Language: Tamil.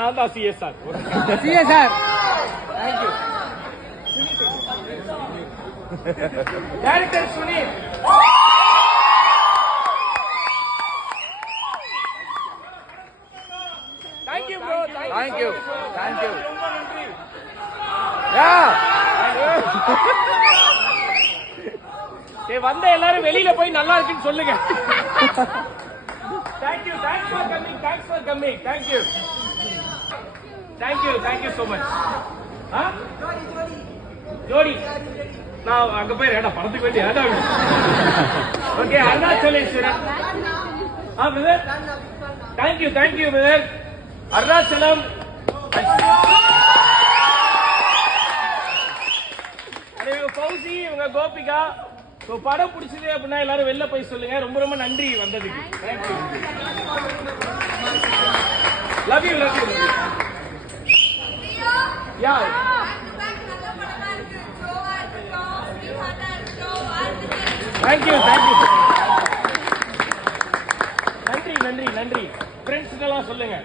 நான் தான் CSR. Thank you director Sunil. Thank you bro. Thank you thank you. ரொம்ப நன்றி. வந்த எல்லாரும் வெளியில போய் நல்லா இருக்குன்னு சொல்லுங்க. Thank you. Thanks for coming. Thanks for coming. Thank you thank you. Thank you so much. ஜோடி நான் அங்க போய் ஏடா படத்துக்கு வேண்டிய ஏடா. Okay Arunachaleswaran. Brother thank you. Thank you brother. Arunachalam. பௌசி இவங்க கோபிகா. படம் பிடிச்சது அப்படின்னா எல்லாரும் வெளில போய் சொல்லுங்க. ரொம்ப ரொம்ப நன்றி வந்ததுக்கு. Thank you. Love you. Love you. Yeah thank you. Thank you. நன்றி நன்றி நன்றி. ஃப்ரெண்ட்ஸுக்கெல்லாம் சொல்லுங்க.